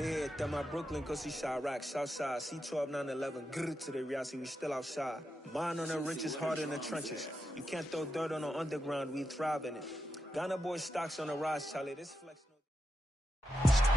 Yeah, that my Brooklyn, cause he shot rock, Southside, C12, 911, grr to the Riasi, we still outside. Mine on the riches, hard in the trenches. You can't throw dirt on the underground, we thrive in it. Ghana boy stocks on the rise, Charlie, this flex.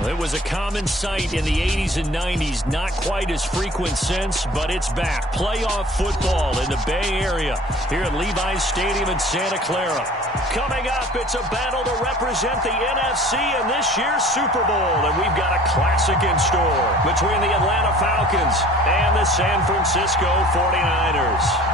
It was a common sight in the 80s and 90s, not quite as frequent since, but it's back. Playoff football in the Bay Area here at Levi's Stadium in Santa Clara. Coming up, it's a battle to represent the NFC in this year's Super Bowl, and we've got a classic in store between the Atlanta Falcons and the San Francisco 49ers.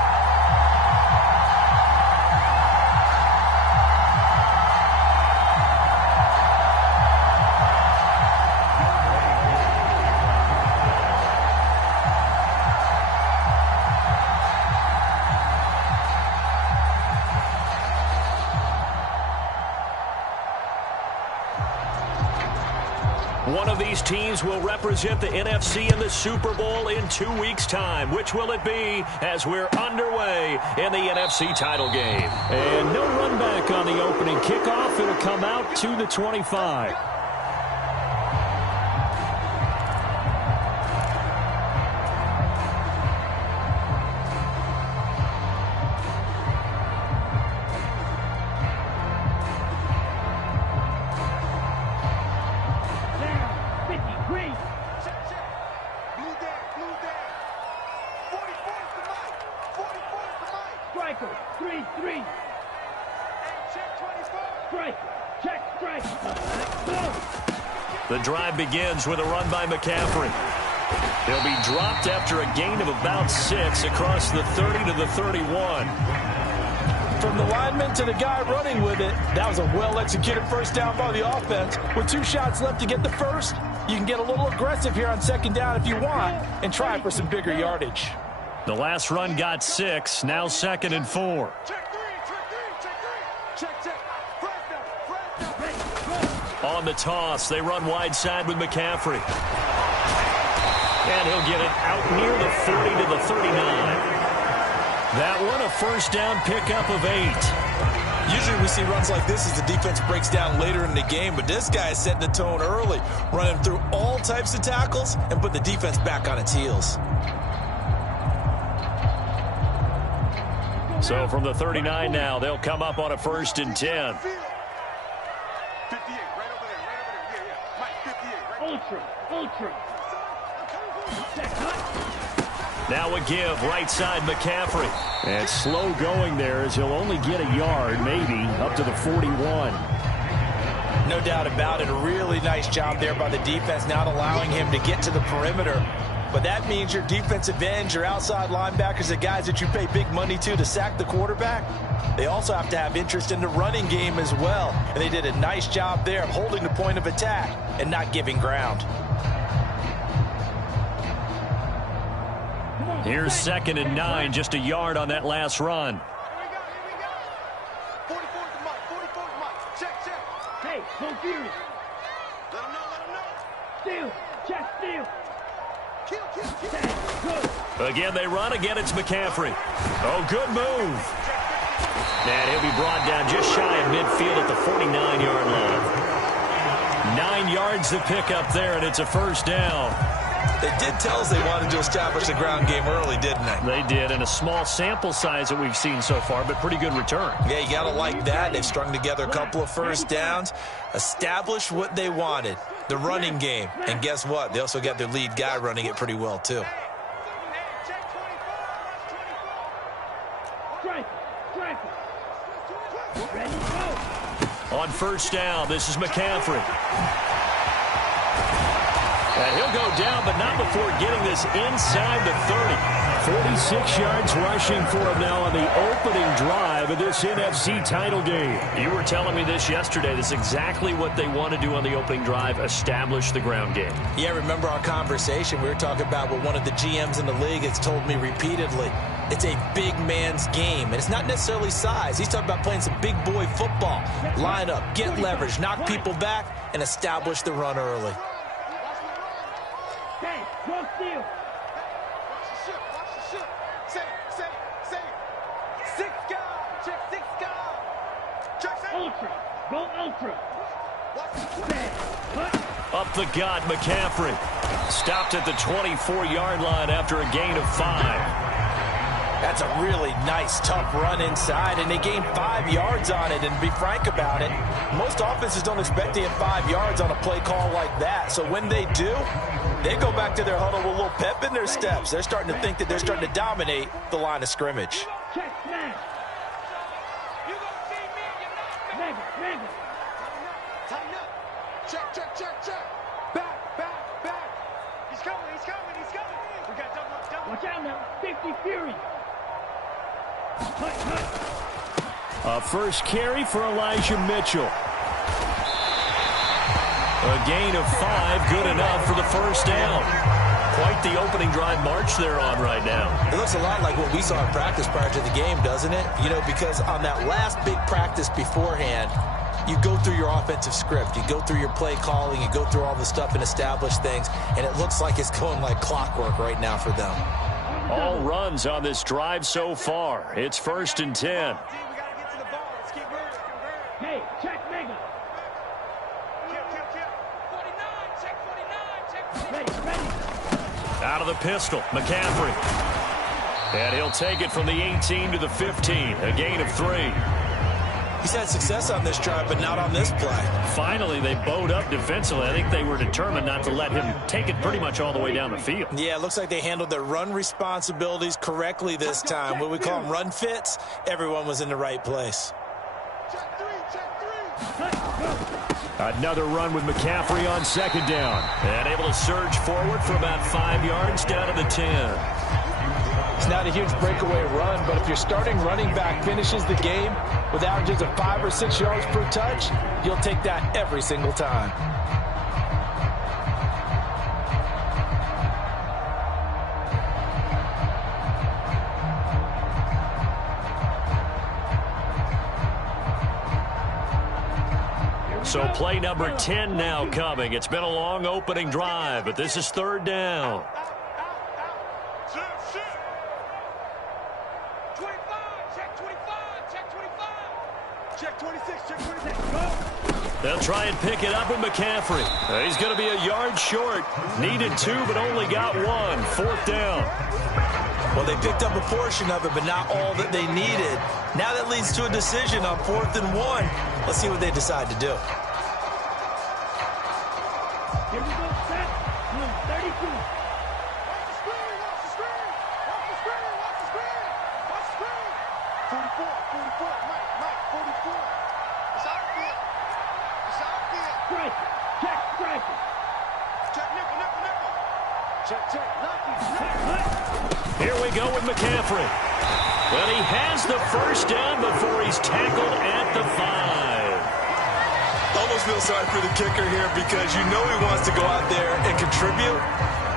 One of these teams will represent the NFC in the Super Bowl in 2 weeks' time. Which will it be as we're underway in the NFC title game? And no run back on the opening kickoff. It'll come out to the 25. The drive begins with a run by McCaffrey. He'll be dropped after a gain of about 6 across the 30 to the 31. From the lineman to the guy running with it, that was a well-executed first down by the offense. With 2 shots left to get the first, you can get a little aggressive here on second down if you want and try for some bigger yardage. The last run got 6, now 2nd and 4. On the toss, they run wide side with McCaffrey. And he'll get it out near the 40 to the 39. That one, a first down pickup of 8. Usually we see runs like this as the defense breaks down later in the game, but this guy is setting the tone early, running through all types of tackles and put the defense back on its heels. So from the 39 now, they'll come up on a 1st and 10. Ultra. Now a give, right side McCaffrey. And slow going there as he'll only get a yard, maybe, up to the 41. No doubt about it. A really nice job there by the defense, not allowing him to get to the perimeter. But that means your defensive ends, your outside linebackers, the guys that you pay big money to sack the quarterback, they also have to have interest in the running game as well. And they did a nice job there of holding the point of attack and not giving ground. Here's 2nd and 9, just a yard on that last run. Hey, no fury. Let him know. Steal. Check steal. Kill. Again, they run. Again, it's McCaffrey. Oh, good move. And he'll be brought down just shy of midfield at the 49-yard line. 9 yards to pick up there, and it's a first down. They did tell us they wanted to establish the ground game early, didn't they? They did, and a small sample size that we've seen so far, but pretty good return. Yeah, you got to like that. They've strung together a couple of first downs, established what they wanted, the running game. And guess what? They also got their lead guy running it pretty well, too. On first down, this is McCaffrey. And he'll go down, but not before getting this inside the 30. 46 yards rushing for him now on the opening drive of this NFC title game. You were telling me this yesterday. This is exactly what they want to do on the opening drive, establish the ground game. Yeah, remember our conversation? We were talking about what one of the GMs in the league has told me repeatedly. It's a big man's game, and it's not necessarily size. He's talking about playing some big boy football. Line up, get leverage, knock people back, and establish the run early. Hey, go steal. Watch the ship. Say. 6 guys. Check 6 guys. Check 6. Ultra. Go ultra. Up the gut, McCaffrey. Stopped at the 24-yard line after a gain of 5. That's a really nice, tough run inside, and they gained 5 yards on it. And to be frank about it, most offenses don't expect to get 5 yards on a play call like that. So when they do, they go back to their huddle with a little pep in their steps. They're starting to think that they're starting to dominate the line of scrimmage. Check, man. Tighten up. Check, check, check, check. Back, back, back. He's coming, he's coming, he's coming. We got double up, double up. Watch out now. 50 Fury. A first carry for Elijah Mitchell. A gain of 5, good enough for the first down. Quite the opening drive march they're on right now. It looks a lot like what we saw in practice prior to the game, doesn't it? You know, because on that last big practice beforehand, you go through your offensive script, you go through your play calling, you go through all the stuff and establish things, and it looks like it's going like clockwork right now for them. All runs on this drive so far. It's 1st and 10. We got to get to the ball. Let's keep moving. Hey, check Mega. Kill. 49, check 49, check 49. Ready. Out of the pistol, McCaffrey. And he'll take it from the 18 to the 15. A gain of 3. He's had success on this drive, but not on this play. Finally, they bowed up defensively. I think they were determined not to let him take it pretty much all the way down the field. Yeah, it looks like they handled their run responsibilities correctly this time. What we call them run fits, everyone was in the right place. Check three. Another run with McCaffrey on 2nd down. And able to surge forward for about 5 yards down to the 10. It's not a huge breakaway run, but if your starting running back finishes the game with averages of 5 or 6 yards per touch, you'll take that every single time. So play number 10 now coming. It's been a long opening drive, but this is 3rd down. Sit. 25, check 25, check 25. Check 26, check 26. Go. They'll try and pick it up with McCaffrey. He's going to be a yard short. Needed 2, but only got 1. 4th down. Well, they picked up a portion of it, but not all that they needed. Now that leads to a decision on 4th and 1. Let's see what they decide to do. Here we go, set. 32. Watch the screen, watch the screen. Watch the screen, watch the screen. Watch the screen. 44, Mike, 44. It's outfield. It's outfield. Striker. Check striker. Check nickel. Check. Lucky. Here we go with McCaffrey. Well, he has the first down before he's tackled at the 5. Almost feel sorry for the kicker here because you know he wants to go out there and contribute,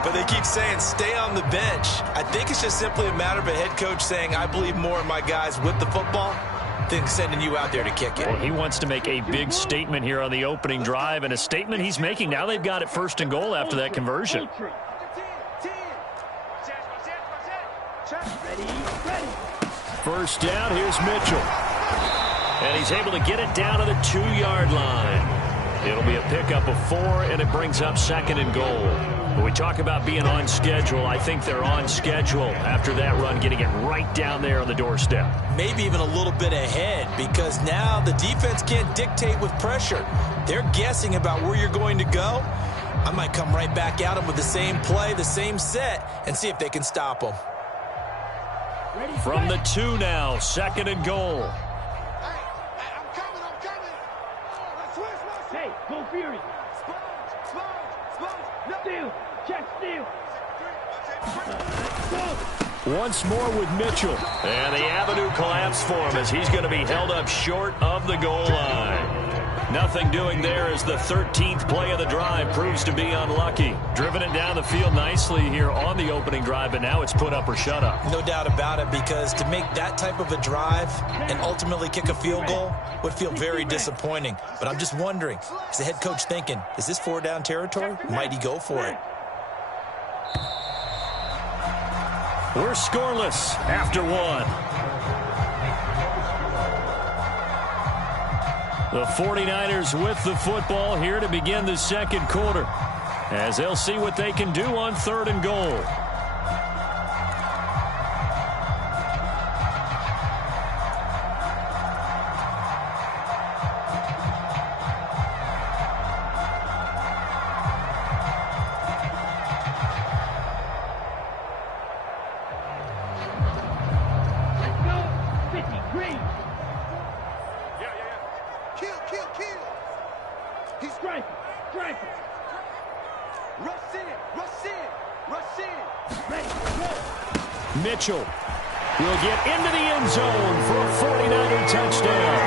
but they keep saying stay on the bench. I think it's just simply a matter of a head coach saying I believe more in my guys with the football than sending you out there to kick it. Well, he wants to make a big statement here on the opening drive, and a statement he's making now. They've got it 1st and goal after that conversion. Ultra. 10. Check. Ready. 1st down, here's Mitchell. And he's able to get it down to the 2-yard line. It'll be a pickup of 4, and it brings up 2nd and goal. When we talk about being on schedule, I think they're on schedule after that run, getting it right down there on the doorstep. Maybe even a little bit ahead because now the defense can't dictate with pressure. They're guessing about where you're going to go. I might come right back at them with the same play, the same set, and see if they can stop them. Ready. From the 2 now, 2nd and goal. Hey, I'm coming. Let's switch. Hey, go Fury. Sponge. Steal. Check steal. Go. Once more with Mitchell. And the avenue collapsed for him as he's going to be held up short of the goal line. Nothing doing there as the 13th play of the drive proves to be unlucky. Driven it down the field nicely here on the opening drive, but now it's put up or shut up. No doubt about it, because to make that type of a drive and ultimately kick a field goal would feel very disappointing. But I'm just wondering, is the head coach thinking, is this 4-down territory? Might he go for it? We're scoreless after 1. The 49ers with the football here to begin the second quarter, as they'll see what they can do on 3rd and goal. Mitchell will get into the end zone for a 49er touchdown.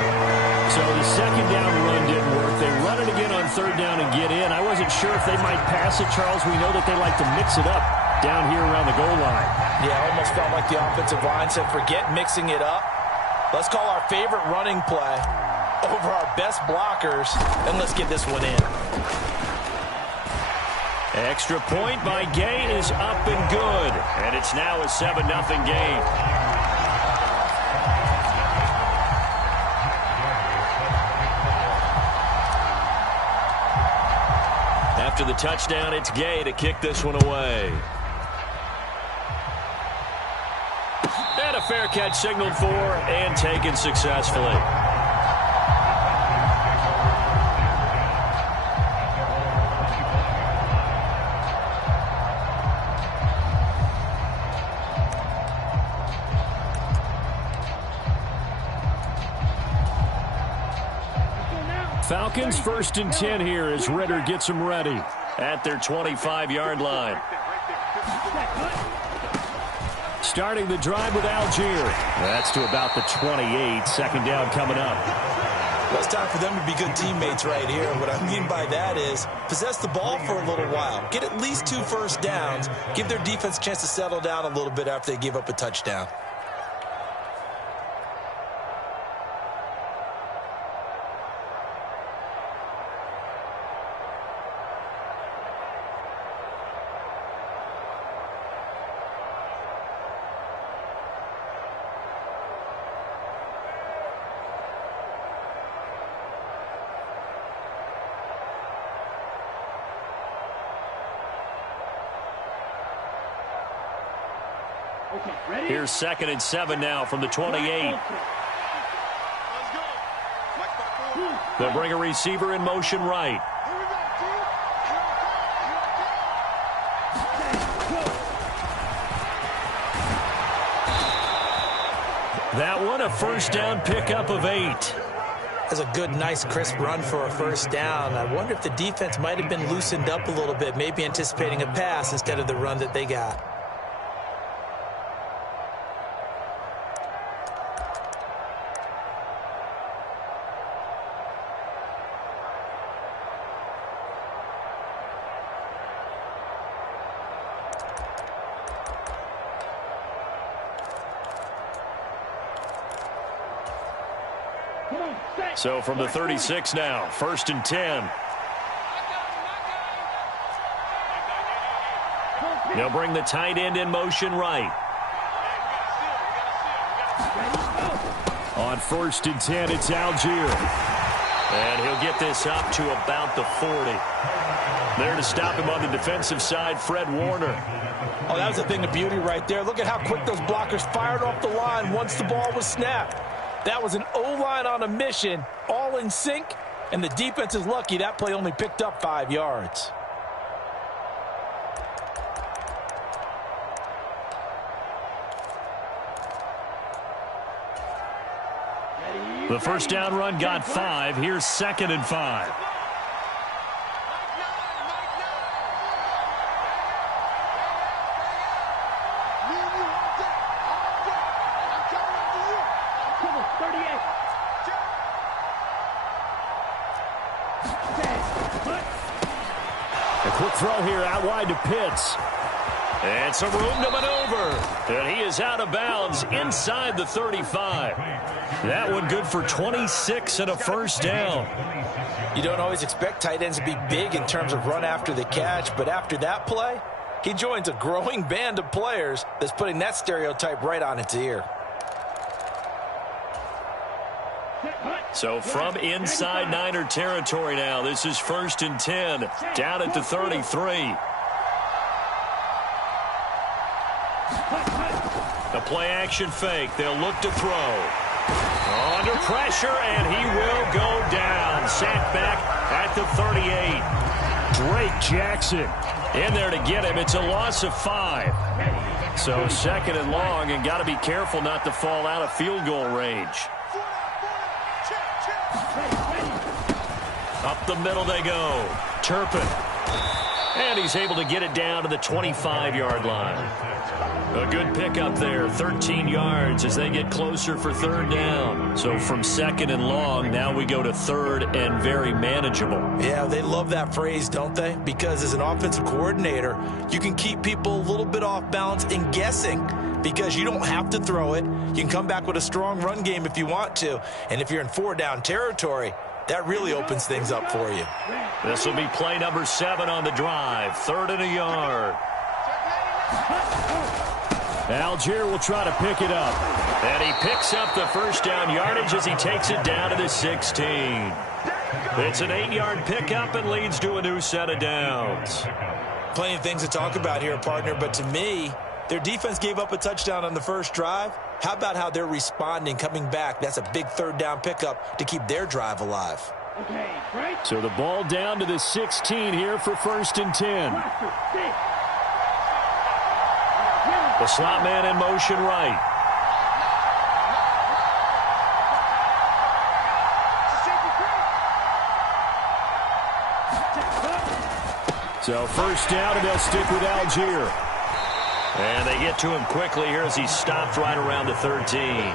So the second down run didn't work. They run it again on 3rd down and get in. I wasn't sure if they might pass it, Charles. We know that they like to mix it up down here around the goal line. Yeah, almost felt like the offensive line said, forget mixing it up. Let's call our favorite running play over our best blockers, and let's get this one in. Extra point by Gay is up and good. And it's now a 7-0 game. After the touchdown, it's Gay to kick this one away. And a fair catch signaled for and taken successfully. Falcons 1st and 10 here as Ritter gets them ready at their 25-yard line. Starting the drive with Algier. That's to about the 28. 2nd down coming up. Well, it's time for them to be good teammates right here. What I mean by that is possess the ball for a little while. Get at least 2 first downs. Give their defense a chance to settle down a little bit after they give up a touchdown. Here's 2nd and 7 now from the 28. They'll bring a receiver in motion right. That one a first down pickup of 8. That's a good, nice, crisp run for a first down. I wonder if the defense might have been loosened up a little bit, maybe anticipating a pass instead of the run that they got. So from the 36 now, 1st and 10. They'll bring the tight end in motion right. On 1st and 10, it's Algier. And he'll get this up to about the 40. There to stop him on the defensive side, Fred Warner. Oh, that was a thing of beauty right there. Look at how quick those blockers fired off the line once the ball was snapped. That was an O-line on a mission, all in sync, and the defense is lucky that play only picked up 5 yards. The first down run got 5. Here's 2nd and 5. A quick throw here out wide to Pitts. And some room to maneuver. And he is out of bounds inside the 35. That one good for 26 and a first down. You don't always expect tight ends to be big in terms of run after the catch, but after that play, he joins a growing band of players that's putting that stereotype right on its ear. Set, hut. So from inside Niner territory now, this is 1st and 10, down at the 33. The play-action fake. They'll look to throw. Under pressure, and he will go down. Sacked back at the 38. Drake Jackson in there to get him. It's a loss of 5. So 2nd and long, and got to be careful not to fall out of field goal range. Up the middle they go. Turpin. And he's able to get it down to the 25-yard line. A good pickup there, 13 yards as they get closer for 3rd down. So from 2nd and long, now we go to 3rd and very manageable. Yeah, they love that phrase, don't they? Because as an offensive coordinator, you can keep people a little bit off balance and guessing because you don't have to throw it. You can come back with a strong run game if you want to. And if you're in 4-down territory, that really opens things up for you. This will be play number 7 on the drive. 3rd and a yard. Algier will try to pick it up. And he picks up the 1st down yardage as he takes it down to the 16. It's an 8-yard pickup and leads to a new set of downs. Plenty of things to talk about here, partner, but to me, their defense gave up a touchdown on the first drive. How about how they're responding, coming back? That's a big 3rd down pickup to keep their drive alive. So the ball down to the 16 here for 1st and 10. The slot man in motion right. So 1st down, and they'll stick with Algier. And they get to him quickly here as he's stopped right around the 13.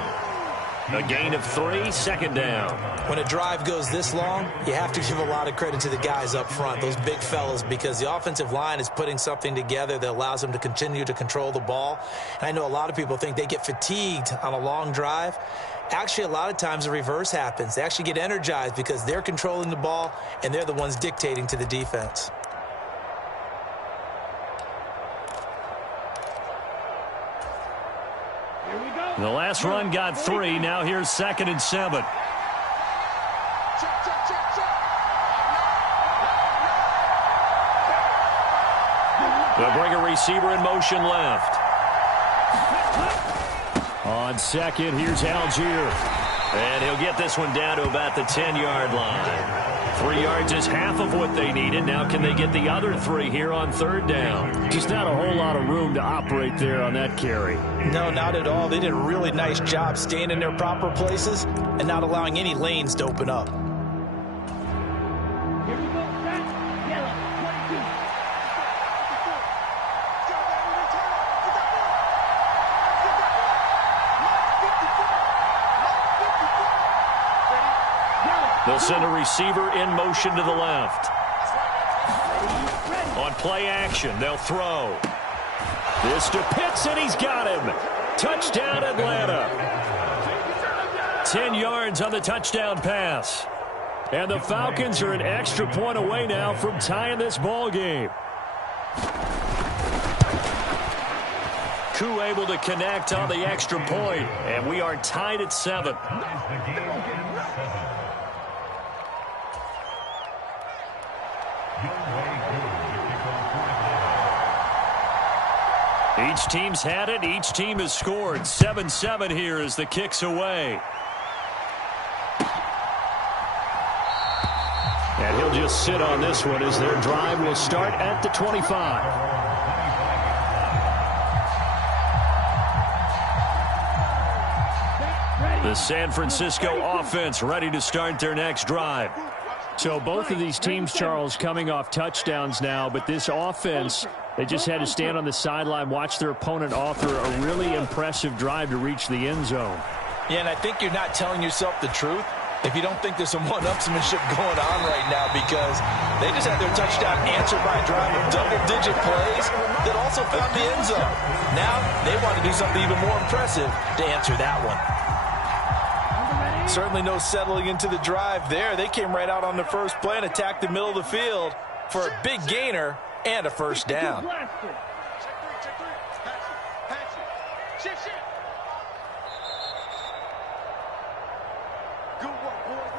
A gain of 3, 2nd down. When a drive goes this long, you have to give a lot of credit to the guys up front, those big fellas, because the offensive line is putting something together that allows them to continue to control the ball. And I know a lot of people think they get fatigued on a long drive. Actually, a lot of times the reverse happens. They actually get energized because they're controlling the ball, and they're the ones dictating to the defense. The last run got 3. Now here's 2nd and 7. They'll bring a receiver in motion left. On 2nd, here's Algier. And he'll get this one down to about the 10-yard line. 3 yards is half of what they needed. Now can they get the other 3 here on 3rd down? Just not a whole lot of room to operate there on that carry. No, not at all. They did a really nice job staying in their proper places and not allowing any lanes to open up. Here we go, set, yellow, 22. They'll send a receiver in motion to the left. On play action, they'll throw. This to Pitts, and he's got him. Touchdown, Atlanta. 10 yards on the touchdown pass. And the Falcons are an extra point away now from tying this ball game. Koo able to connect on the extra point, and we are tied at 7. Each team's had it. Each team has scored. 7-7 here as the kick's away. And he'll just sit on this one as their drive will start at the 25. The San Francisco offense ready to start their next drive. So both of these teams, Charles, coming off touchdowns now, but this offense, they just had to stand on the sideline, watch their opponent author a really impressive drive to reach the end zone. Yeah, and I think you're not telling yourself the truth if you don't think there's some one-upsmanship going on right now, because they just had their touchdown answered by a drive of double-digit plays that also found the end zone. Now they want to do something even more impressive to answer that one. Certainly no settling into the drive there. They came right out on the first play and attacked the middle of the field for a big gainer and a 1st down. Good work, boys.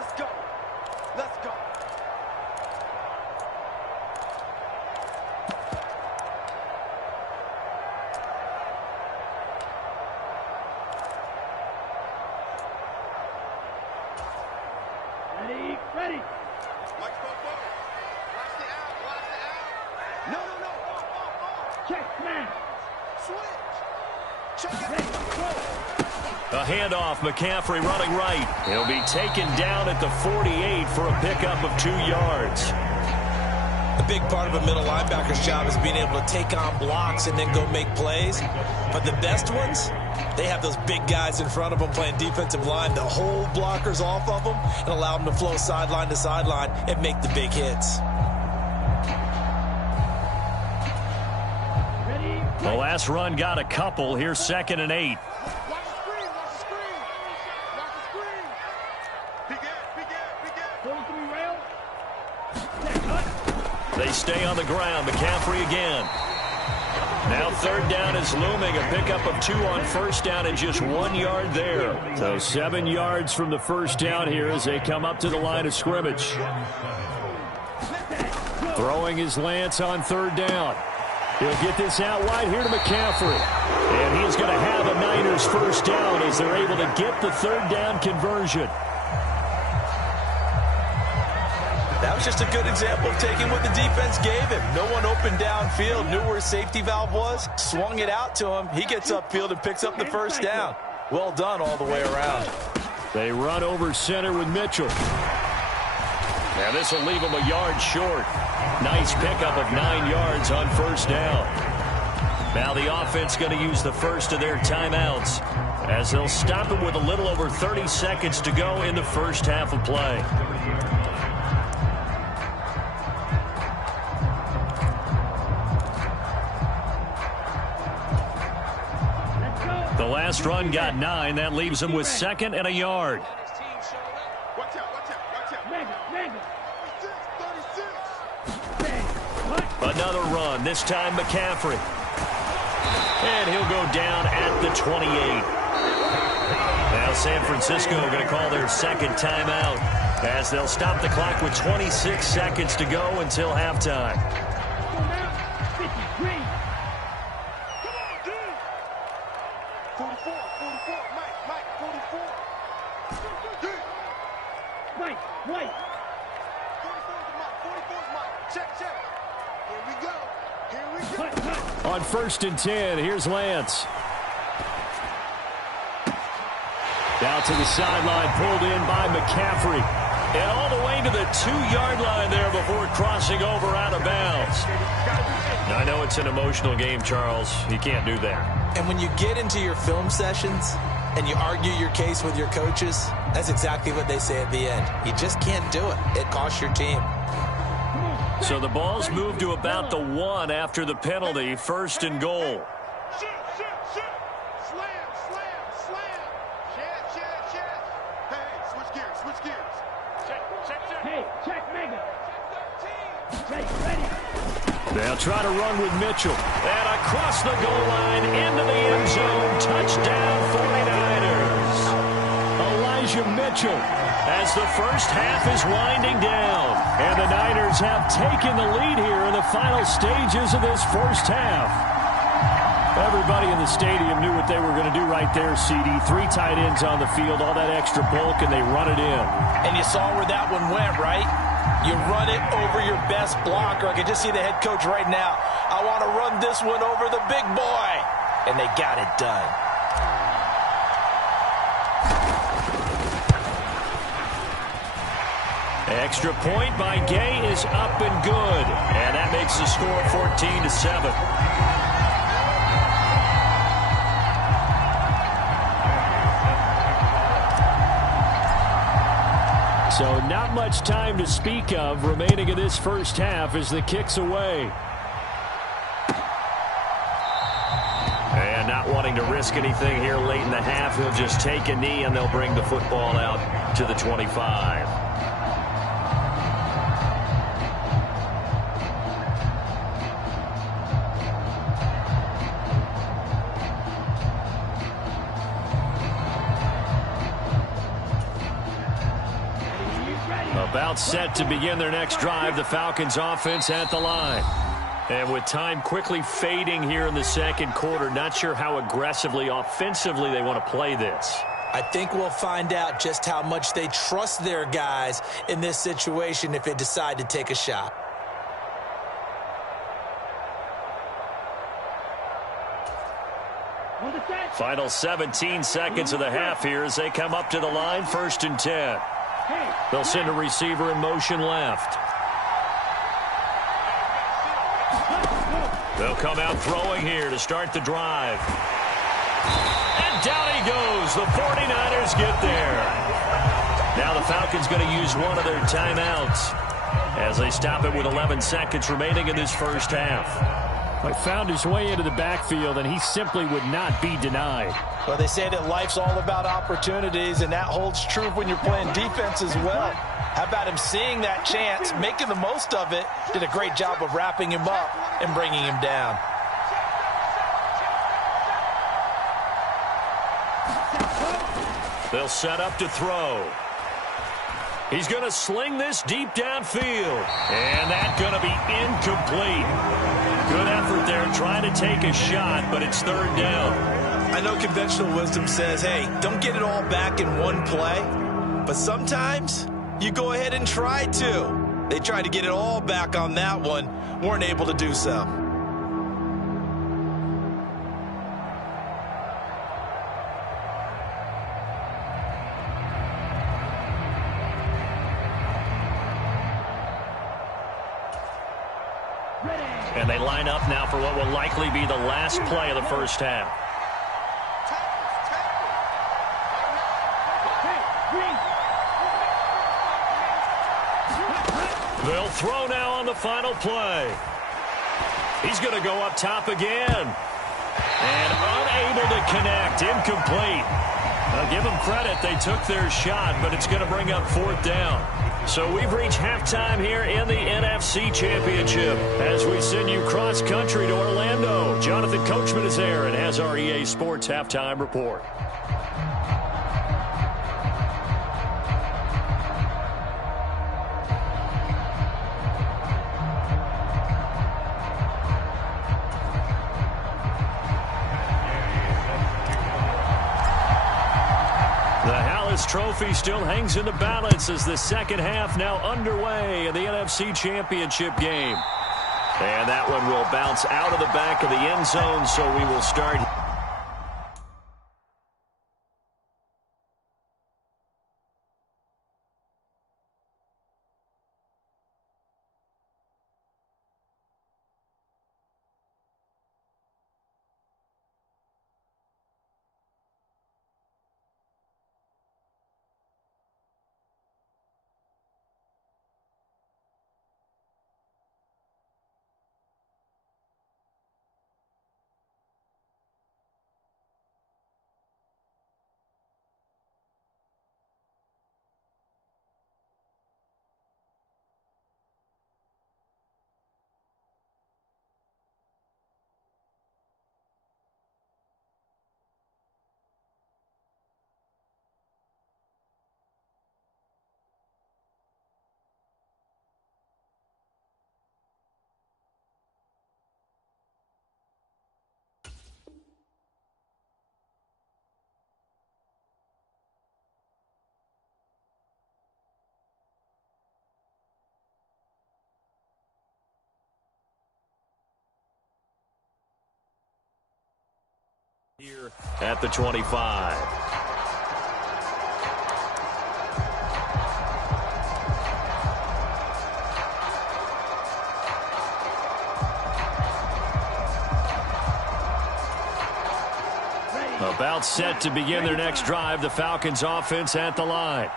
ready. Watch both forward. Watch the out. Watch the out. No. Check, smash. Switch. Check it. Ready, go. A handoff, McCaffrey running right. He'll be taken down at the 48 for a pickup of 2 yards. A big part of a middle linebacker's job is being able to take on blocks and then go make plays. But the best ones, they have those big guys in front of them playing defensive line to hold blockers off of them and allow them to flow sideline to sideline and make the big hits. Ready, The last run got a couple. Here's 2nd and 8. Watch the screen. Watch the screen. Watch the screen. Big gap. 43 rail. Set, cut. They stay on the ground. McCaffrey again. Now 3rd down is looming. A pickup of 2 on 1st down and just 1 yard there. So 7 yards from the 1st down here as they come up to the line of scrimmage. Throwing his Lance on 3rd down. He'll get this out wide here to McCaffrey. And he's going to have a Niners 1st down as they're able to get the 3rd down conversion. That was just a good example of taking what the defense gave him. No one open downfield, knew where his safety valve was, swung it out to him. He gets upfield and picks up the 1st down. Well done all the way around. They run over center with Mitchell. Now this will leave him a yard short. Nice pickup of 9 yards on 1st down. Now the offense going to use the first of their timeouts as they'll stop him with a little over 30 seconds to go in the 1st half of play. The last run got 9. That leaves him with 2nd and a yard. Watch out. Mega. 36. Another run, this time McCaffrey. And he'll go down at the 28. Now San Francisco going to call their 2nd timeout as they'll stop the clock with 26 seconds to go until halftime. 44, Mike, 44. White. 44's Mike. Check. Here we go. Cut. On 1st and 10, here's Lance. Down to the sideline, pulled in by McCaffrey. And all the way to the 2-yard line there before crossing over out of bounds. I know it's an emotional game, Charles. You can't do that. And when you get into your film sessions and you argue your case with your coaches, that's exactly what they say at the end. You just can't do it. It costs your team. So the ball's moved to about the 1 after the penalty. 1st and goal. Shoot. Slam. Check. Hey, switch gears. Check. Hey, check, mega. Check, ready. They'll try to run with Mitchell. And across the goal line into the end zone. Touchdown 49ers. Elijah Mitchell as the 1st half is winding down. And the Niners have taken the lead here in the final stages of this 1st half. Everybody in the stadium knew what they were going to do right there, CD. 3 tight ends on the field, all that extra bulk, and they run it in. And you saw where that one went, right? You run it over your best blocker. I can just see the head coach right now. I want to run this one over the big boy. And they got it done. Extra point by Gay is up and good. And that makes the score 14-7. So not much time to speak of remaining in this 1st half as the kick's away. And not wanting to risk anything here late in the half, he'll just take a knee and they'll bring the football out to the 25. About set to begin their next drive, the Falcons offense at the line. And with time quickly fading here in the 2nd quarter, not sure how aggressively, offensively they want to play this. I think we'll find out just how much they trust their guys in this situation if they decide to take a shot. Final 17 seconds of the half here as they come up to the line, 1st and 10. They'll send a receiver in motion left. They'll come out throwing here to start the drive. And down he goes. The 49ers get there. Now the Falcons going to use one of their timeouts as they stop it with 11 seconds remaining in this first half. He found his way into the backfield, and he simply would not be denied. Well, they say that life's all about opportunities, and that holds true when you're playing defense as well. How about him seeing that chance, making the most of it, did a great job of wrapping him up and bringing him down. They'll set up to throw. He's going to sling this deep downfield, and that's going to be incomplete. Good effort there trying to take a shot, but it's 3rd down. I know conventional wisdom says, hey, don't get it all back in one play. But sometimes you go ahead and try to. They tried to get it all back on that one, weren't able to do so. And they line up now for what will likely be the last play of the first half. They'll throw now on the final play. He's going to go up top again. And unable to connect. Incomplete. I'll give them credit. They took their shot, but it's going to bring up 4th down. So we've reached halftime here in the NFC Championship as we send you cross-country to Orlando. Jonathan Coachman is there and has our EA Sports Halftime Report. Trophy still hangs in the balance as the second half now underway in the NFC Championship game. And that one will bounce out of the back of the end zone, so we will start. Here at the 25. About set to begin their next drive, the Falcons offense at the line.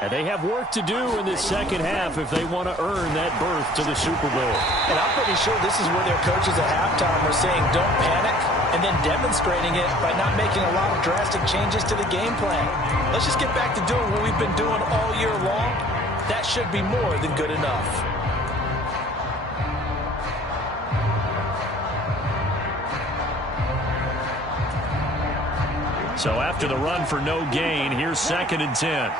And they have work to do in this second half if they want to earn that berth to the Super Bowl. And I'm pretty sure this is where their coaches at halftime were saying don't panic, and then demonstrating it by not making a lot of drastic changes to the game plan. Let's just get back to doing what we've been doing all year long. That should be more than good enough. So after the run for no gain, here's 2nd and 10.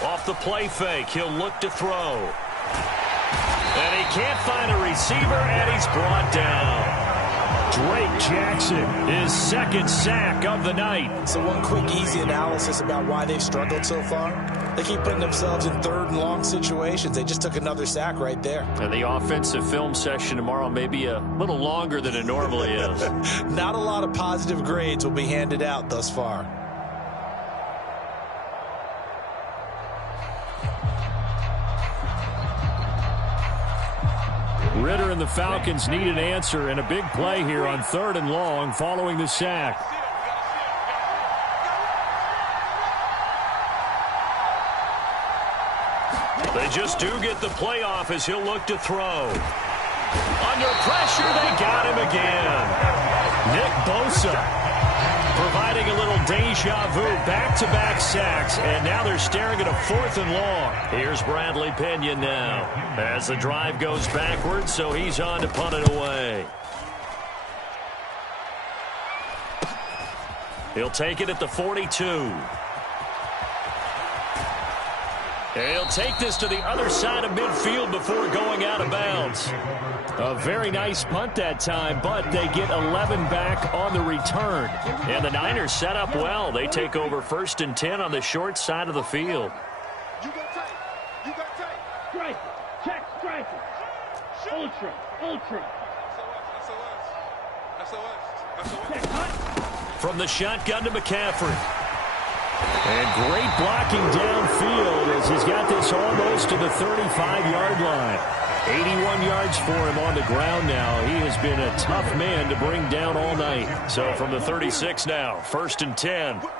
Off the play fake, he'll look to throw. And he can't find a receiver, and he's brought down. Drake Jackson, his second sack of the night. So one quick, easy analysis about why they've struggled so far. They keep putting themselves in third and long situations. They just took another sack right there. And the offensive film session tomorrow may be a little longer than it normally is. Not a lot of positive grades will be handed out thus far. Ritter and the Falcons need an answer, and a big play here on 3rd and long following the sack. They just do get the playoff as he'll look to throw. Under pressure, they got him again. Nick Bosa providing a little deja vu, back-to-back sacks, and now they're staring at a 4th and long. Here's Bradley Pinion now as the drive goes backwards, so he's on to punt it away. He'll take it at the 42. He'll take this to the other side of midfield before going out of bounds. A very nice punt that time, but they get 11 back on the return. And the Niners set up well. They take over 1st and 10 on the short side of the field. You got tight. You got tight. Striker. Check striker. Ultra. Ultra. Check hut. From the shotgun to McCaffrey. And great blocking downfield as he's got this almost to the 35-yard line. 81 yards for him on the ground now. He has been a tough man to bring down all night. So from the 36 now, 1st and 10. Whip.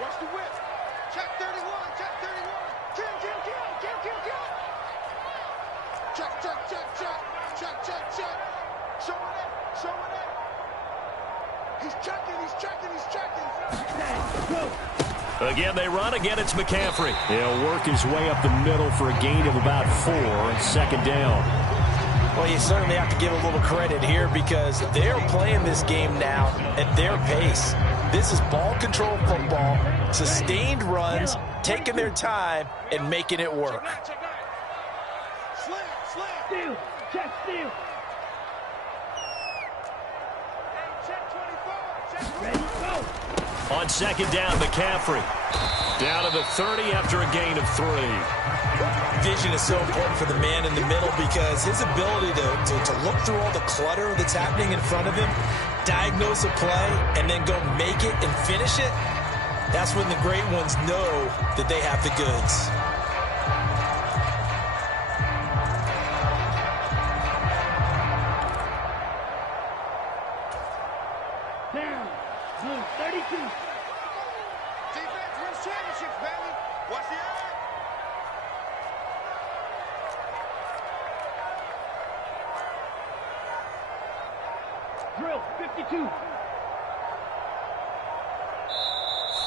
Watch the whip. Check 31. Check 31. Kill. Check. Show it. He's checking. Again, they run. Again, it's McCaffrey. He'll work his way up the middle for a gain of about 4. 2nd down. Well, you certainly have to give a little credit here because they're playing this game now at their pace. This is ball control football, sustained runs, taking their time, and making it work. Slam. Steal. Check steal. Ready, go. On 2nd down, McCaffrey. Down to the 30 after a gain of 3. Vision is so important for the man in the middle because his ability to look through all the clutter that's happening in front of him, diagnose a play, and then go make it and finish it, that's when the great ones know that they have the goods. Down. Blue 32. Defense wins championships, baby. Watch the eye. Drill 52.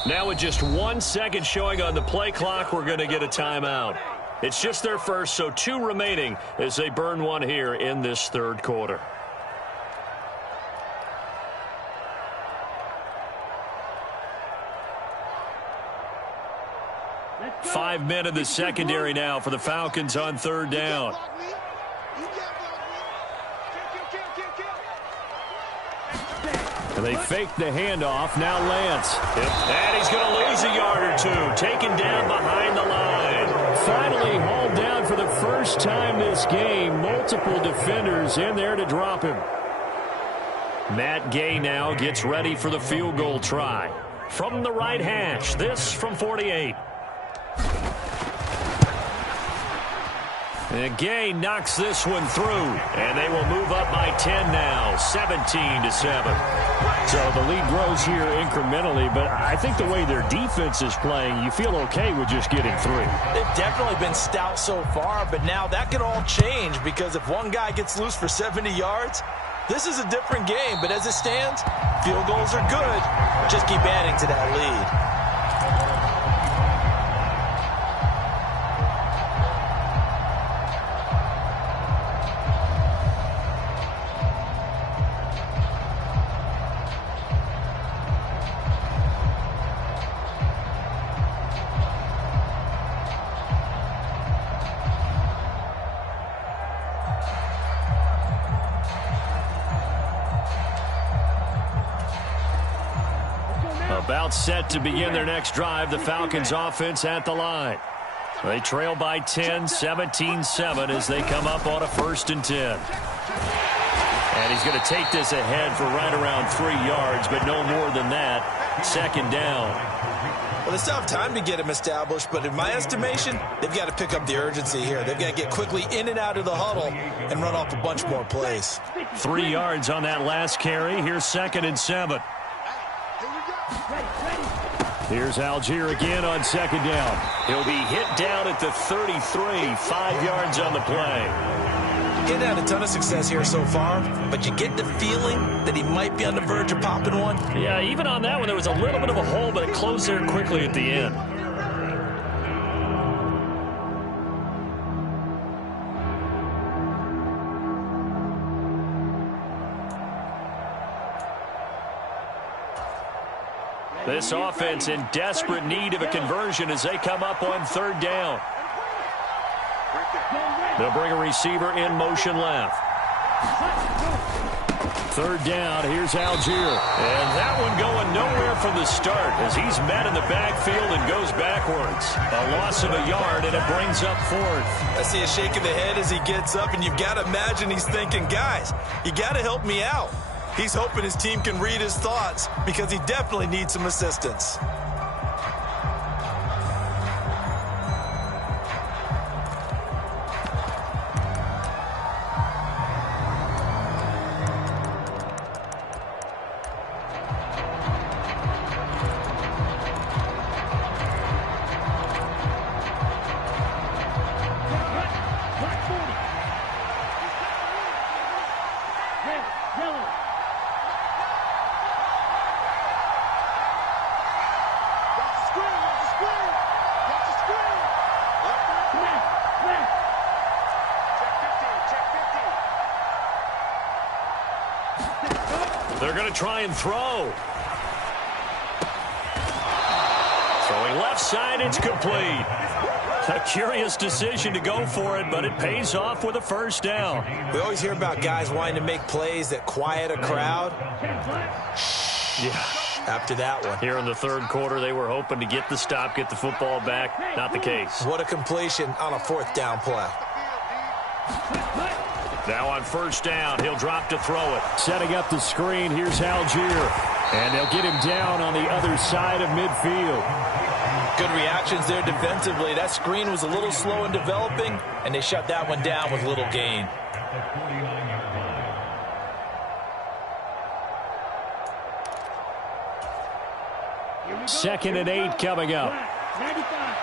Now with just 1 second showing on the play clock, we're going to get a timeout. It's just their first, so 2 remaining as they burn one here in this 3rd quarter. Let's go. 5 men in the secondary now for the Falcons on 3rd down. Block me. You can't block me. Kill. And they fake the handoff. Now Lance. And he's going to lose a yard or 2. Taken down behind the line. Finally hauled down for the first time this game. Multiple defenders in there to drop him. Matt Gay now gets ready for the field goal try. From the right hash. This from 48. And Gay knocks this one through, and they will move up by 10 now, 17-7. So the lead grows here incrementally, but I think the way their defense is playing, you feel okay with just getting 3. They've definitely been stout so far, but now that could all change because if one guy gets loose for 70 yards, this is a different game. But as it stands, field goals are good. Just keep adding to that lead. About set to begin their next drive, the Falcons offense at the line. They trail by 10, 17-7 as they come up on a 1st and 10. And he's going to take this ahead for right around 3 yards, but no more than that. 2nd down. Well, they still have time to get him established, but in my estimation, they've got to pick up the urgency here. They've got to get quickly in and out of the huddle and run off a bunch more plays. 3 yards on that last carry. Here's 2nd and 7. Here's Algier again on 2nd down. He'll be hit down at the 33, 5 yards on the play. He hasn't had a ton of success here so far, but you get the feeling that he might be on the verge of popping one. Yeah, even on that one, there was a little bit of a hole, but it closed there quickly at the end. This offense in desperate need of a conversion as they come up on 3rd down. They'll bring a receiver in motion left. 3rd down, here's Algier. And that one going nowhere from the start as he's met in the backfield and goes backwards. A loss of a yard, and it brings up 4th. I see a shake of the head as he gets up, and you've got to imagine he's thinking, guys, you got to help me out. He's hoping his team can read his thoughts because he definitely needs some assistance. They're going to try and throw. Throwing left side, it's complete. A curious decision to go for it, but it pays off with a 1st down. We always hear about guys wanting to make plays that quiet a crowd. Yeah. After that one. Here in the 3rd quarter, they were hoping to get the stop, get the football back. Not the case. What a completion on a 4th down play. Now on 1st down, he'll drop to throw it. Setting up the screen, here's Algier. And they'll get him down on the other side of midfield. Good reactions there defensively. That screen was a little slow in developing, and they shut that one down with little gain. Second and 8 coming up. 95.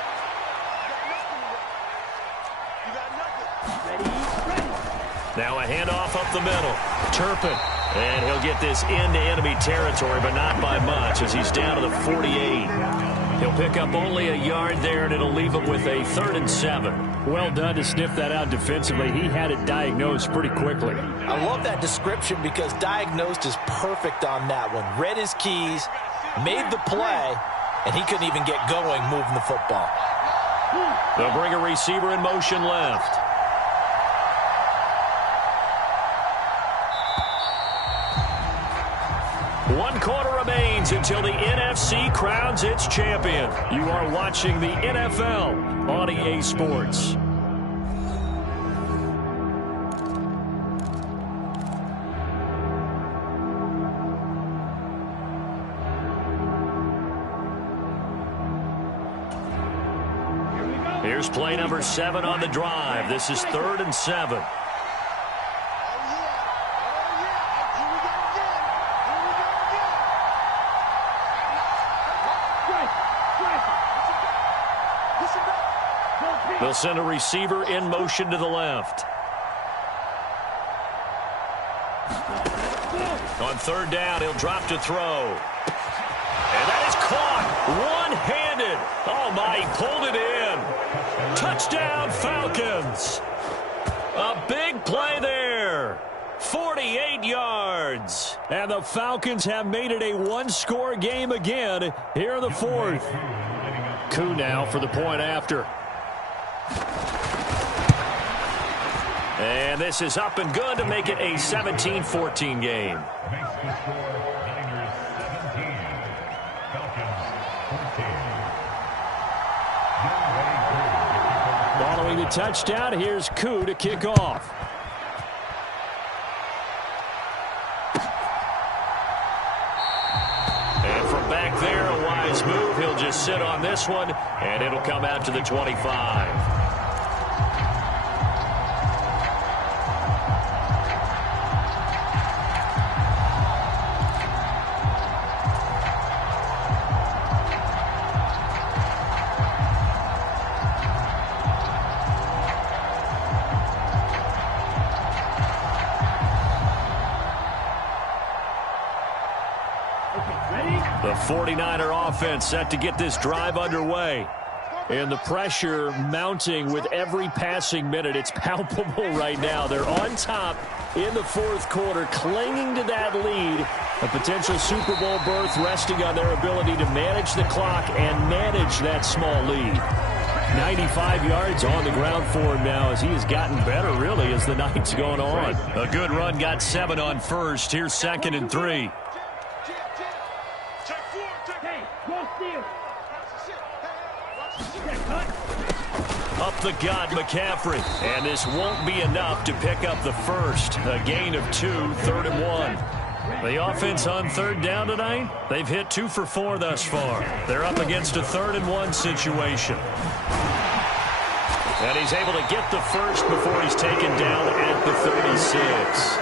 Now a handoff up the middle. Turpin. And he'll get this into enemy territory, but not by much as he's down to the 48. He'll pick up only a yard there, and it'll leave him with a 3rd and 7. Well done to sniff that out defensively. He had it diagnosed pretty quickly. I love that description because diagnosed is perfect on that one. Read his keys, made the play, and he couldn't even get going moving the football. They'll bring a receiver in motion left. One quarter remains until the NFC crowns its champion. You are watching the NFL on EA Sports. Here's play number 7 on the drive. This is 3rd and 7. They'll send a receiver in motion to the left. On 3rd down, he'll drop to throw. And that is caught one-handed. Oh, my, he pulled it in. Touchdown, Falcons. A big play there. 48 yards. And the Falcons have made it a one-score game again here in the 4th. Koo now for the point after. And this is up and good to make it a 17-14 game. touchdown. Here's Koo to kick off. And from back there, a wise move. He'll just sit on this one, and it'll come out to the 25. The 49er offense set to get this drive underway. And the pressure mounting with every passing minute. It's palpable right now. They're on top in the fourth quarter, clinging to that lead. A potential Super Bowl berth resting on their ability to manage the clock and manage that small lead. 95 yards on the ground for him now as he has gotten better, really, as the night's gone on. A good run, got 7 on first. Here's 2nd and 3. Up the gut, McCaffrey. And this won't be enough to pick up the first. A gain of 2, 3rd and 1. The offense on 3rd down tonight, they've hit 2 for 4 thus far. They're up against a 3rd and 1 situation. And he's able to get the first before he's taken down at the 36.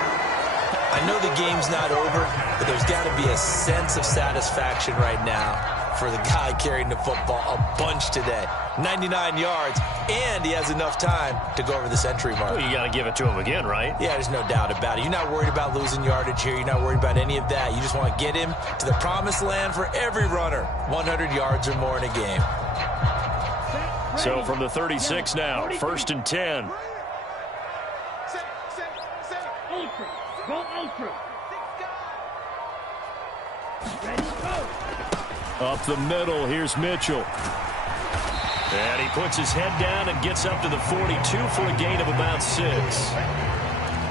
I know the game's not over, but there's got to be a sense of satisfaction right now for the guy carrying the football a bunch today. 99 yards, and he has enough time to go over the century mark. Well, you got to give it to him again, right? Yeah, there's no doubt about it. You're not worried about losing yardage here. You're not worried about any of that. You just want to get him to the promised land for every runner. 100 yards or more in a game. So from the 36 now, 1st and 10. Ultra. Go ultra. Ready, go. Up the middle, here's Mitchell. And he puts his head down and gets up to the 42 for a gain of about 6.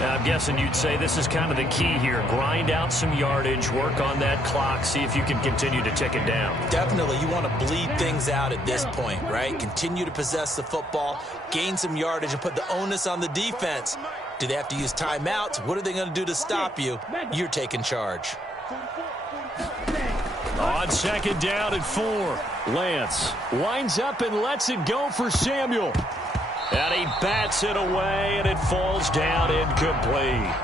Now, I'm guessing you'd say this is kind of the key here. Grind out some yardage, work on that clock, see if you can continue to tick it down. Definitely. You want to bleed things out at this point, right? Continue to possess the football, gain some yardage, and put the onus on the defense. Do they have to use timeouts? What are they going to do to stop you? You're taking charge. On 2nd down and 4, Lance winds up and lets it go for Samuel. And he bats it away, and it falls down incomplete.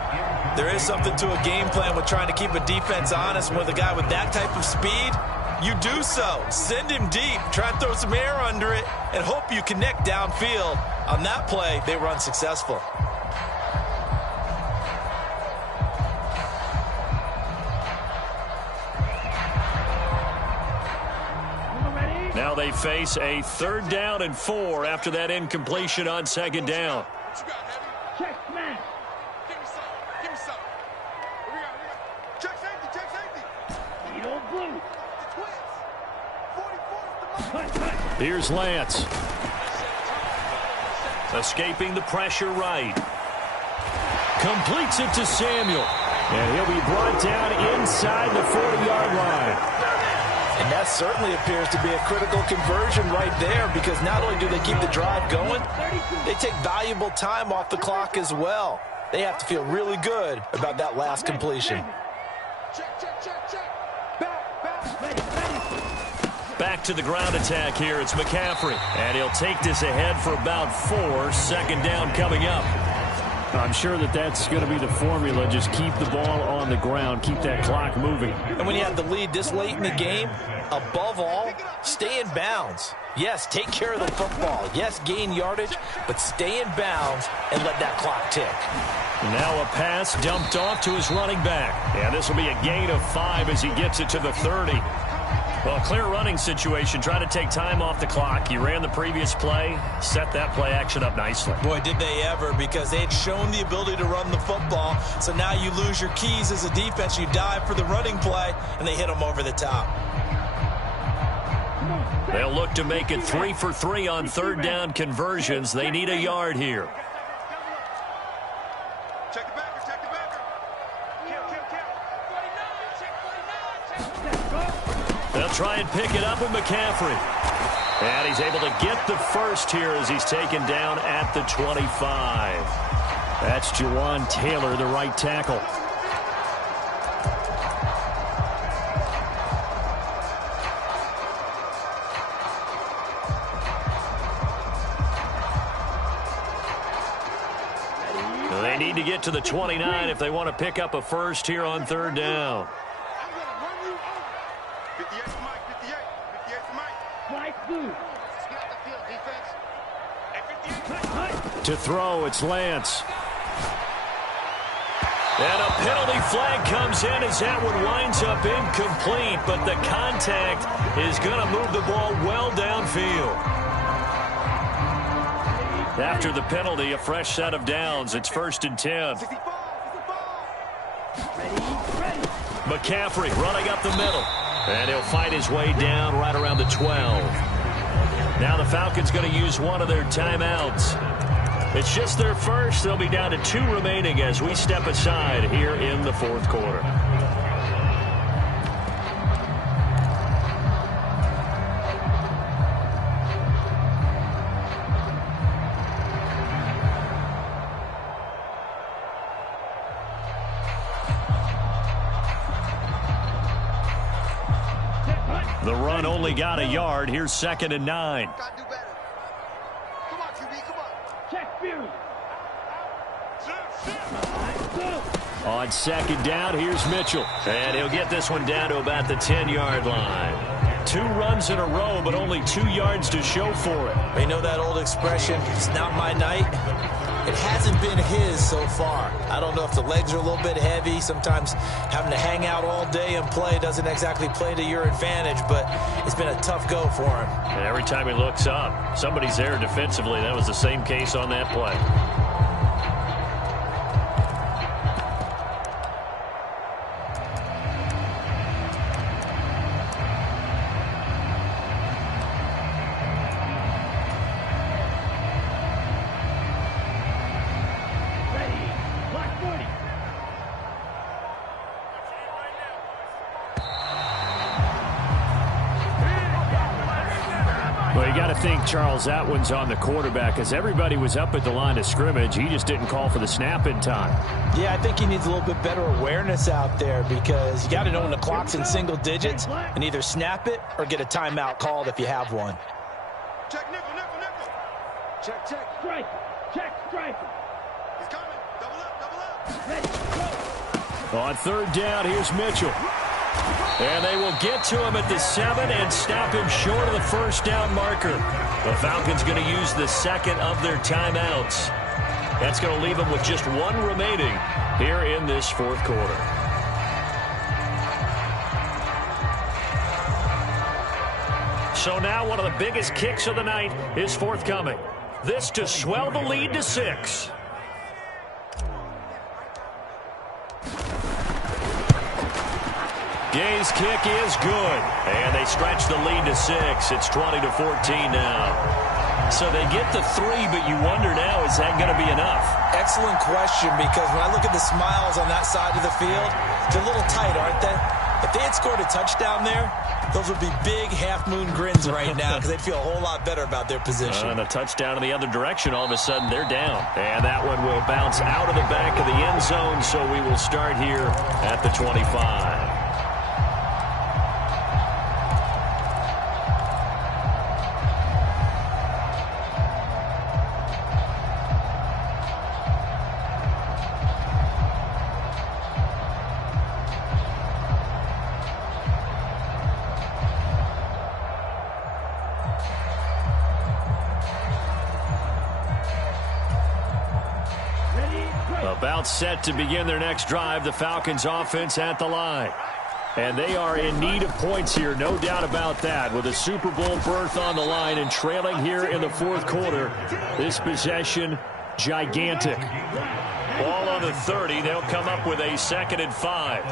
There is something to a game plan with trying to keep a defense honest. With a guy with that type of speed, you do so. Send him deep, try and throw some air under it, and hope you connect downfield. On that play, they were unsuccessful. Now they face a 3rd down and 4 after that incompletion on 2nd down. Check smash. Give me some. We got. Check safety. Need old blue. The twins. 44 is the money. Here's Lance. Escaping the pressure right. Completes it to Samuel. And he'll be brought down inside the 40-yard line. And that certainly appears to be a critical conversion right there, because not only do they keep the drive going, they take valuable time off the clock as well. They have to feel really good about that last completion. Back to the ground attack here. It's McCaffrey. And he'll take this ahead for about 4. 2nd down coming up. I'm sure that's going to be the formula. Just keep the ball on the ground. Keep that clock moving. And when you have the lead this late in the game, above all, stay in bounds. Yes, take care of the football. Yes, gain yardage, but stay in bounds and let that clock tick. Now a pass dumped off to his running back. And this will be a gain of 5 as he gets it to the 30. Well, clear running situation. Try to take time off the clock. You ran the previous play, set that play action up nicely. Boy, did they ever, because they had shown the ability to run the football. So now you lose your keys as a defense. You dive for the running play, and they hit them over the top. They'll look to make it 3 for 3 on 3rd down conversions. They need a yard here. Check the backer. They'll try and pick it up with McCaffrey. And he's able to get the first here as he's taken down at the 25. That's Jawan Taylor, the right tackle. They need to get to the 29 if they want to pick up a first here on third down. To throw, it's Lance. And a penalty flag comes in as that one winds up incomplete, but the contact is going to move the ball well downfield. After the penalty, a fresh set of downs. It's 1st and 10. McCaffrey running up the middle. And he'll fight his way down right around the 12. Now the Falcons going to use one of their timeouts. It's just their first. They'll be down to 2 remaining as we step aside here in the 4th quarter. The run only got a yard. Here's 2nd and 9. On 2nd down, here's Mitchell. And he'll get this one down to about the 10-yard line. 2 runs in a row, but only 2 yards to show for it. You know that old expression, it's not my night? It hasn't been his so far. I don't know if the legs are a little bit heavy. Sometimes having to hang out all day and play doesn't exactly play to your advantage, but it's been a tough go for him. And every time he looks up, somebody's there defensively. That was the same case on that play. Well, you got to think, Charles, that one's on the quarterback because everybody was up at the line of scrimmage. He just didn't call for the snap in time. Yeah, I think he needs a little bit better awareness out there because you got to know when the clock's in single digits and either snap it or get a timeout called if you have one. Check nickel, nickel, nickel. Check, check. Strike. Check, strike. He's coming. Double up, double up. Ready, go. On 3rd down, here's Mitchell. And they will get to him at the 7 and stop him short of the 1st down marker. The Falcons going to use the 2nd of their timeouts. That's going to leave them with just 1 remaining here in this 4th quarter. So now one of the biggest kicks of the night is forthcoming. This to swell the lead to 6. Gay's kick is good. And they stretch the lead to 6. It's 20-14 now. So they get the 3, but you wonder now, is that going to be enough? Excellent question, because when I look at the smiles on that side of the field, they're a little tight, aren't they? If they had scored a touchdown there, those would be big half-moon grins right now because they'd feel a whole lot better about their position. And a touchdown in the other direction, all of a sudden they're down. And that one will bounce out of the back of the end zone, so we will start here at the 25. About set to begin their next drive, the Falcons offense at the line. And they are in need of points here, no doubt about that. With a Super Bowl berth on the line and trailing here in the 4th quarter, this possession, gigantic. Ball on the 30, they'll come up with a 2nd and 5.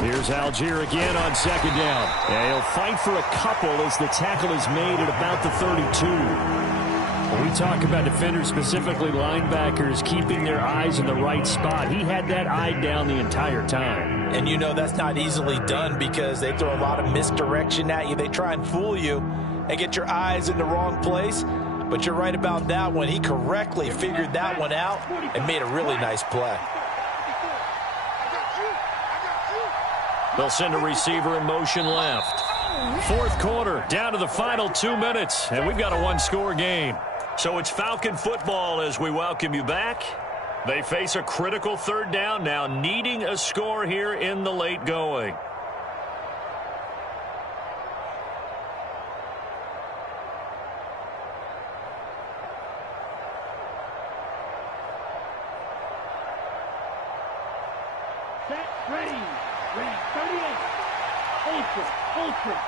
Here's Algier again on 2nd down. And he'll fight for a couple as the tackle is made at about the 32. We talk about defenders, specifically linebackers, keeping their eyes in the right spot. He had that eye down the entire time. And you know that's not easily done because they throw a lot of misdirection at you. They try and fool you and get your eyes in the wrong place. But you're right about that one. He correctly figured that one out and made a really nice play. They'll send a receiver in motion left. Fourth quarter, down to the final 2 minutes, and we've got a one-score game. So it's Falcon football as we welcome you back. They face a critical third down now, needing a score here in the late going. Set, ready. Ready, 38. Ultra.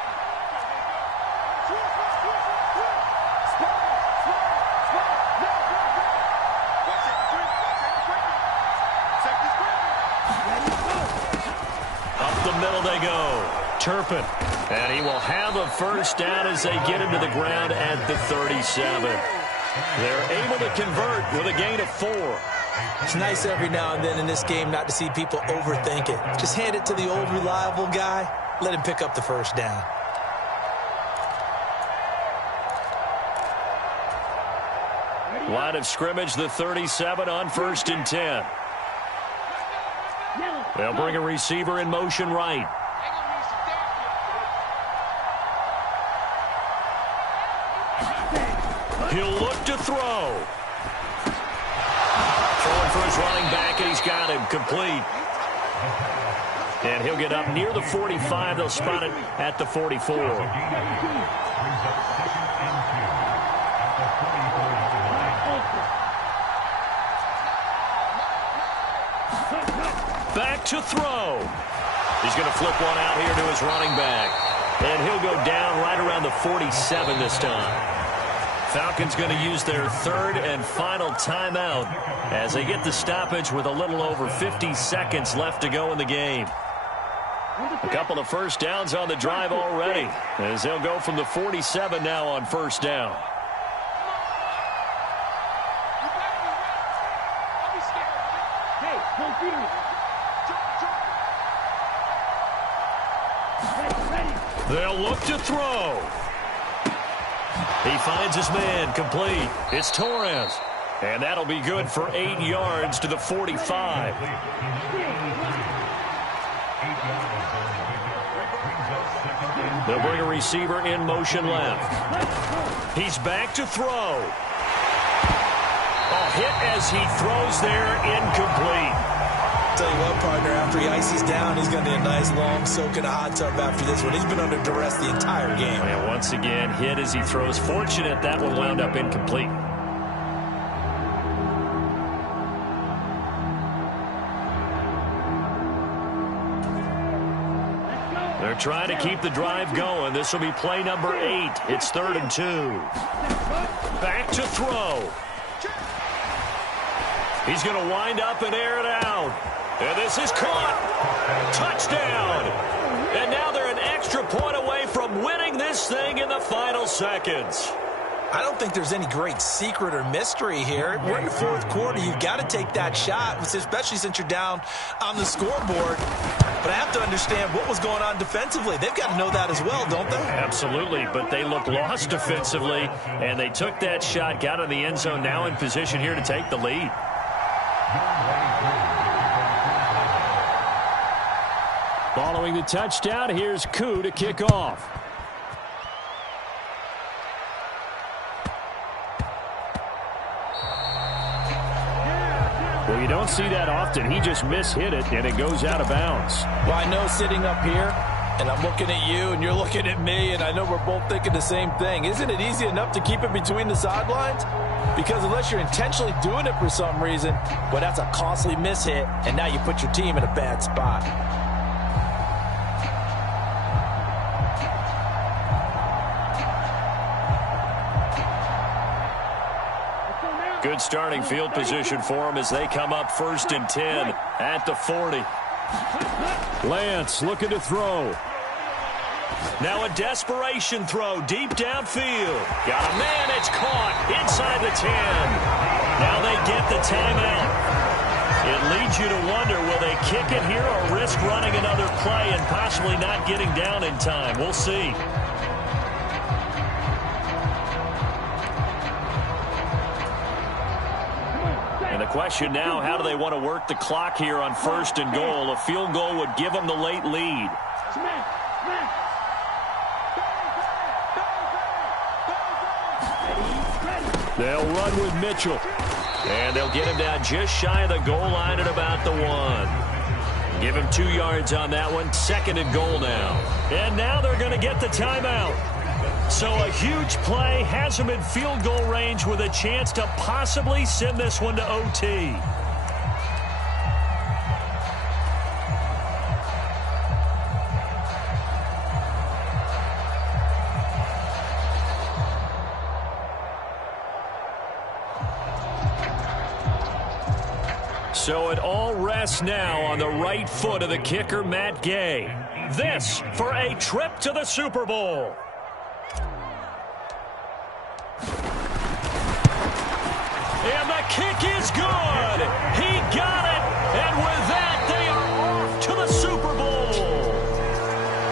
Up the middle they go. Turpin. And he will have a first down as they get him to the ground at the 37. They're able to convert with a gain of 4. It's nice every now and then in this game not to see people overthink it. Just hand it to the old reliable guy. Let him pick up the first down. Line of scrimmage, the 37 on 1st and 10. They'll bring a receiver in motion right. He'll look to throw. Throwing for his running back, and he's got him complete. And he'll get up near the 45. They'll spot it at the 44. Back to throw. He's going to flip one out here to his running back. And he'll go down right around the 47 this time. Falcons going to use their third and final timeout as they get the stoppage with a little over 50 seconds left to go in the game. A couple of first downs on the drive already as they'll go from the 47 now on first down. They'll look to throw. He finds his man complete. It's Torres. And that'll be good for 8 yards to the 45. They'll bring a receiver in motion left. He's back to throw. A hit as he throws there, incomplete. Tell you what, partner, after he ices down, he's going to need a nice long soak in a hot tub after this one. He's been under duress the entire game. And once again, hit as he throws. Fortunate that one wound up incomplete. They're trying to keep the drive going. This will be play number 8. It's 3rd and 2. Back to throw. He's going to wind up and air it out. And this is caught. Touchdown. And now they're an extra point away from winning this thing in the final seconds. I don't think there's any great secret or mystery here. We're in the 4th quarter. You've got to take that shot, especially since you're down on the scoreboard. But I have to understand what was going on defensively. They've got to know that as well, don't they? Absolutely, but they look lost defensively, and they took that shot, got in the end zone, now in position here to take the lead. Following the touchdown, here's Koo to kick off. Well, you don't see that often. He just mishit it, and it goes out of bounds. Well, I know sitting up here, and I'm looking at you, and you're looking at me, and I know we're both thinking the same thing. Isn't it easy enough to keep it between the sidelines? Because unless you're intentionally doing it for some reason, well, that's a costly mishit, and now you put your team in a bad spot. Good starting field position for them as they come up 1st and 10 at the 40. Lance looking to throw. Now a desperation throw deep downfield. Got a man, it's caught inside the 10. Now they get the timeout. It leads you to wonder, will they kick it here or risk running another play and possibly not getting down in time? We'll see. And the question now, how do they want to work the clock here on 1st and goal? A field goal would give them the late lead. They'll run with Mitchell. And they'll get him down just shy of the goal line at about the 1. Give him 2 yards on that one. 2nd and goal now. And now they're going to get the timeout. So a huge play has them in field goal range with a chance to possibly send this one to OT. So it all rests now on the right foot of the kicker, Matt Gay. This for a trip to the Super Bowl. And the kick is good. He got it. And with that, they are off to the Super Bowl.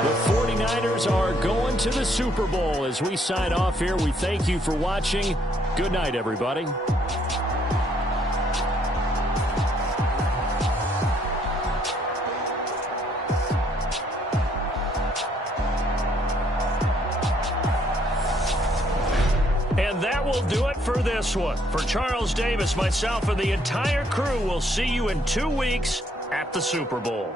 The 49ers are going to the Super Bowl. As we sign off here, we thank you for watching. Good night, everybody. And that will do it for this one. For Charles Davis, myself, and the entire crew, we'll see you in 2 weeks at the Super Bowl.